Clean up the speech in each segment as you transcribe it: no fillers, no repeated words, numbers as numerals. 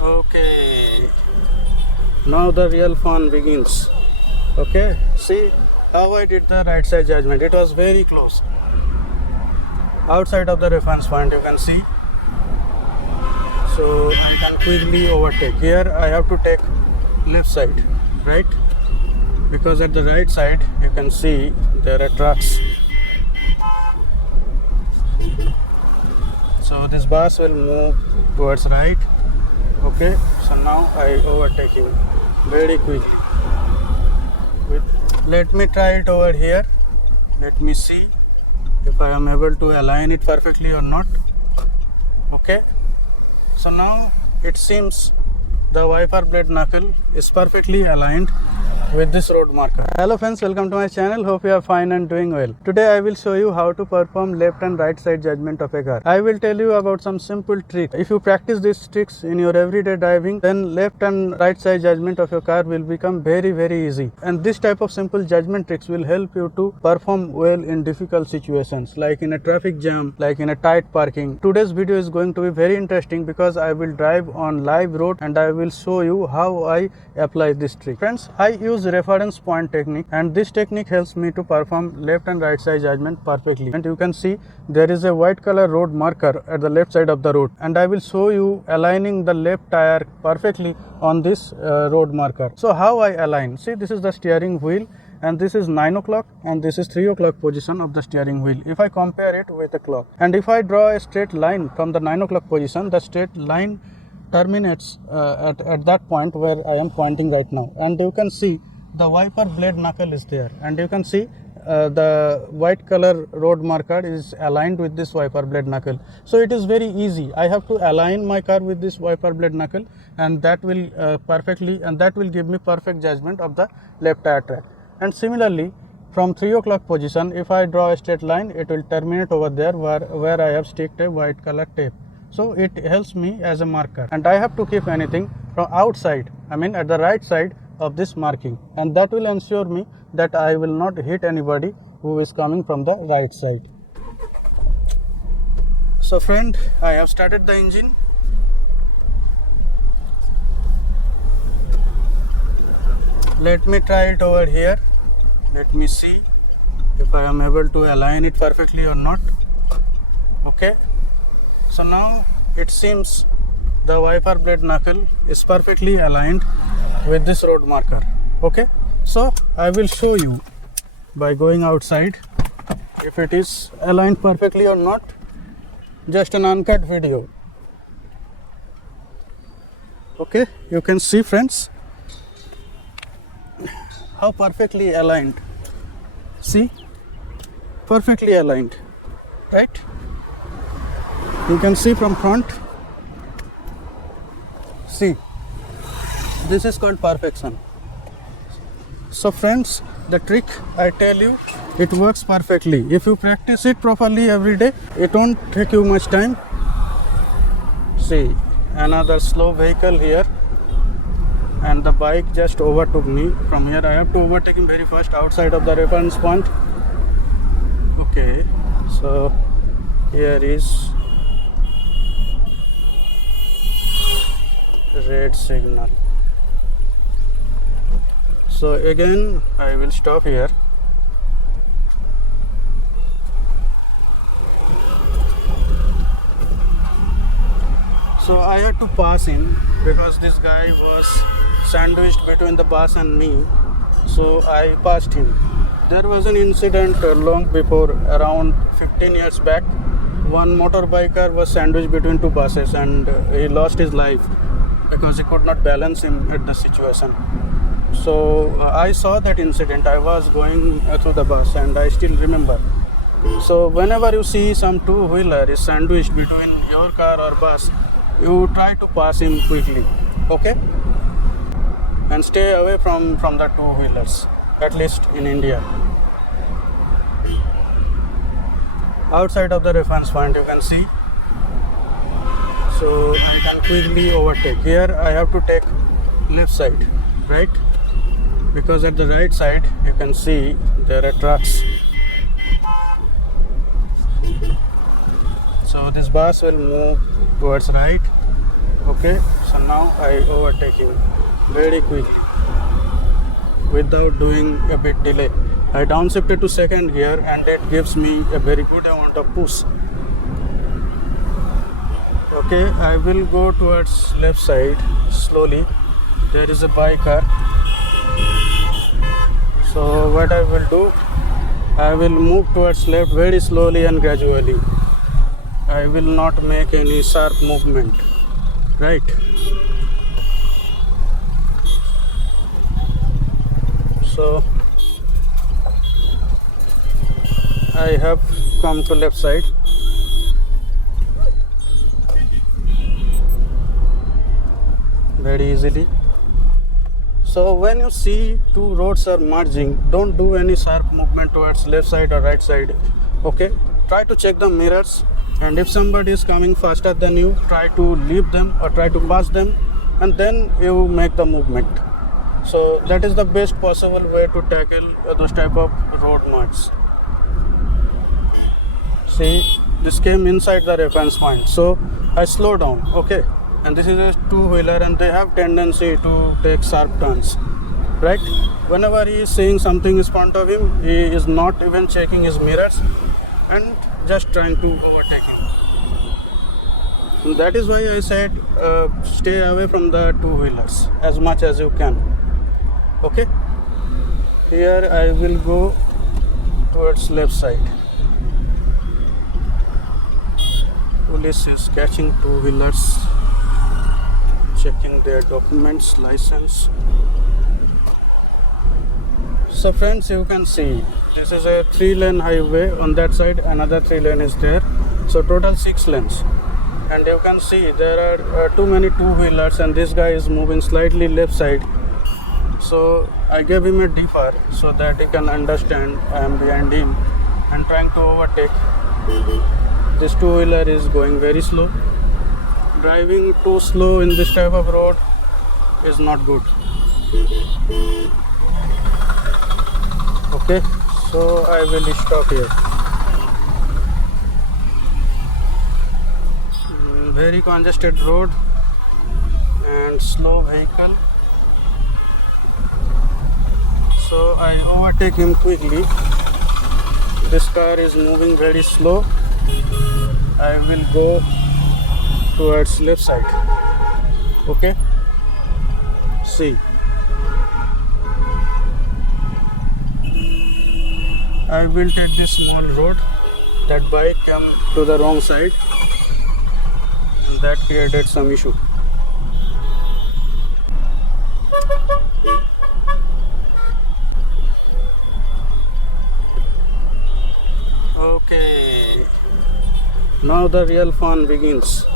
Okay, now the real fun begins. Okay, see how I did the right side judgment. It was very close. Outside of the reference point, you can see. So I can quickly overtake. Here I have to take left side, right? Because at the right side, you can see there are trucks. So this bus will move towards right. Okay, so now I overtake him very quick. Let me try it over here. Let me see if I am able to align it perfectly or not. Okay, so now it seems the wiper blade knuckle is perfectly aligned with this road marker. Hello friends, welcome to my channel. Hope you are fine and doing well. Today I will show you how to perform left and right side judgment of a car. I will tell you about some simple tricks. If you practice these tricks in your everyday driving, then left and right side judgment of your car will become very easy. And this type of simple judgment tricks will help you to perform well in difficult situations, like in a traffic jam, like in a tight parking. Today's video is going to be very interesting because I will drive on live road and I will show you how I apply this trick. Friends, I use reference point technique, and this technique helps me to perform left and right side judgment perfectly. And you can see there is a white color road marker at the left side of the road, and I will show you aligning the left tire perfectly on this road marker. So how I align? See, this is the steering wheel, and this is 9 o'clock and this is 3 o'clock position of the steering wheel. If I compare it with the clock, and if I draw a straight line from the 9 o'clock position, the straight line terminates at that point where I am pointing right now, and you can see the wiper blade knuckle is there, and you can see the white color road marker is aligned with this wiper blade knuckle. So it is very easy. I have to align my car with this wiper blade knuckle, and that will that will give me perfect judgment of the left tire track. And similarly, from 3 o'clock position, if I draw a straight line, it will terminate over there where I have sticked a white color tape. So it helps me as a marker, and I have to keep anything from outside, I mean at the right side of this marking, and that will ensure me that I will not hit anybody who is coming from the right side. So friend, I have started the engine. Let me try it over here. Let me see if I am able to align it perfectly or not. Okay, so now it seems the wiper blade knuckle is perfectly aligned with this road marker. Okay, so I will show you by going outside if it is aligned perfectly or not. Just an uncut video. Okay, you can see friends how perfectly aligned. See, perfectly aligned, right? You can see from front. See, this is called perfection. So friends, the trick I tell you, it works perfectly. If you practice it properly every day, it won't take you much time. See, another slow vehicle here, and the bike just overtook me. From here I have to overtake him very fast outside of the reference point. Okay, so here is red signal. So again I will stop here. So I had to pass him because this guy was sandwiched between the bus and me, so I passed him. There was an incident long before, around 15 years back. One motorbiker was sandwiched between two buses, and he lost his life because he could not balance him at the situation. So I saw that incident. I was going through the bus, and I still remember. So whenever you see some two-wheeler is sandwiched between your car or bus, you try to pass him quickly, okay? And stay away from the two-wheelers, at least in India. Outside of the reference point, you can see. So I can quickly overtake. Here I have to take left side, right? Because at the right side, you can see there are trucks. So this bus will move towards right. Okay, so now I overtake him very quickly without doing a bit delay. I downshifted to second gear and it gives me a very good amount of push. Okay, I will go towards left side slowly. There is a biker. So what I will do, I will move towards left very slowly and gradually. I will not make any sharp movement, right? So I have come to left side. Very easily. So when you see two roads are merging, don't do any sharp movement towards left side or right side. Okay, try to check the mirrors, and if somebody is coming faster than you, try to leave them or try to pass them, and then you make the movement. So that is the best possible way to tackle those type of road merges. See, this came inside the reference point, so I slow down. Okay, and this is a two-wheeler and they have tendency to take sharp turns, right? Whenever he is seeing something in front of him, he is not even checking his mirrors and just trying to overtake him. And that is why I said stay away from the two-wheelers as much as you can. Okay, here I will go towards left side. Police is catching two-wheelers, checking their documents, license. So friends, you can see this is a 3-lane highway. On that side another 3-lane is there, so total 6 lanes. And you can see there are too many two-wheelers and this guy is moving slightly left side. So I gave him a defer so that he can understand I am behind him and trying to overtake. This two-wheeler is going very slow. Driving too slow in this type of road is not good. Okay, so I will stop here. Very congested road and slow vehicle. So I overtake him quickly. This car is moving very slow. I will go towards left side. Okay, see, I will take this small road. That bike came to the wrong side and that created some issue. Okay, now the real fun begins.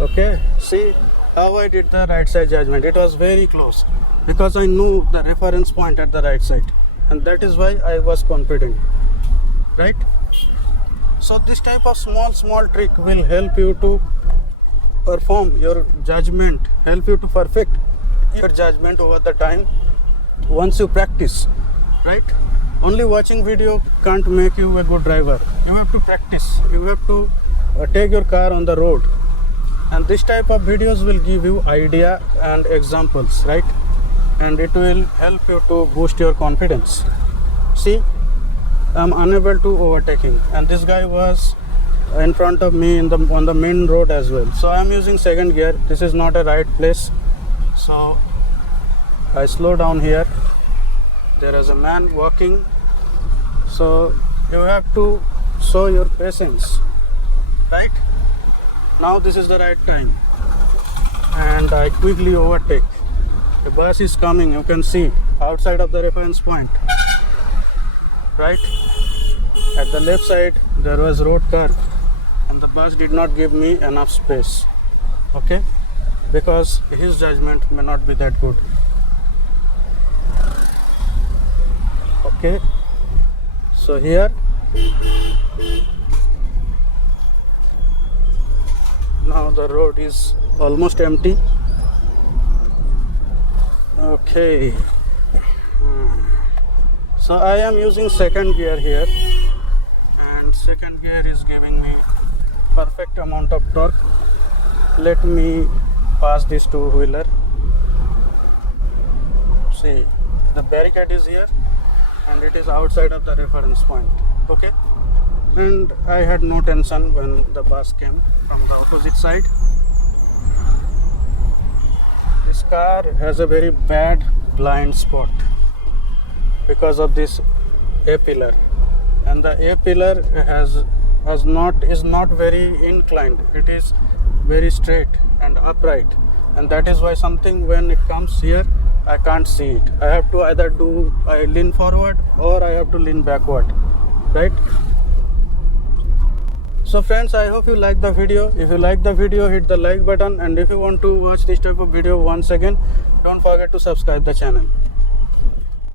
Okay, see how I did the right side judgment. It was very close because I knew the reference point at the right side, and that is why I was confident, right? So this type of small trick will help you to perform your judgment, help you to perfect your judgment over the time once you practice, right? Only watching video can't make you a good driver. You have to practice. You have to take your car on the road. And this type of videos will give you idea and examples, right? And it will help you to boost your confidence. See, I'm unable to overtake him, and this guy was in front of me on the main road as well. So I'm using second gear. This is not a right place, so I slow down here. There is a man walking, so you have to show your patience, right? Now this is the right time, and I quickly overtake. The bus is coming, you can see outside of the reference point, right? At the left side there was road curve and the bus did not give me enough space, okay, because his judgment may not be that good. Okay, so here now the road is almost empty. Okay, so I am using second gear here, and second gear is giving me perfect amount of torque. Let me pass this two-wheeler. See, the barricade is here and it is outside of the reference point. Okay, and I had no tension when the bus came from the opposite side. This car has a very bad blind spot because of this A pillar, and the A pillar is not very inclined. It is very straight and upright, and that is why something when it comes here I can't see it. I have to either I lean forward or I have to lean backward, right? So friends, I hope you like the video. If you like the video, hit the like button, and if you want to watch this type of video once again, don't forget to subscribe the channel.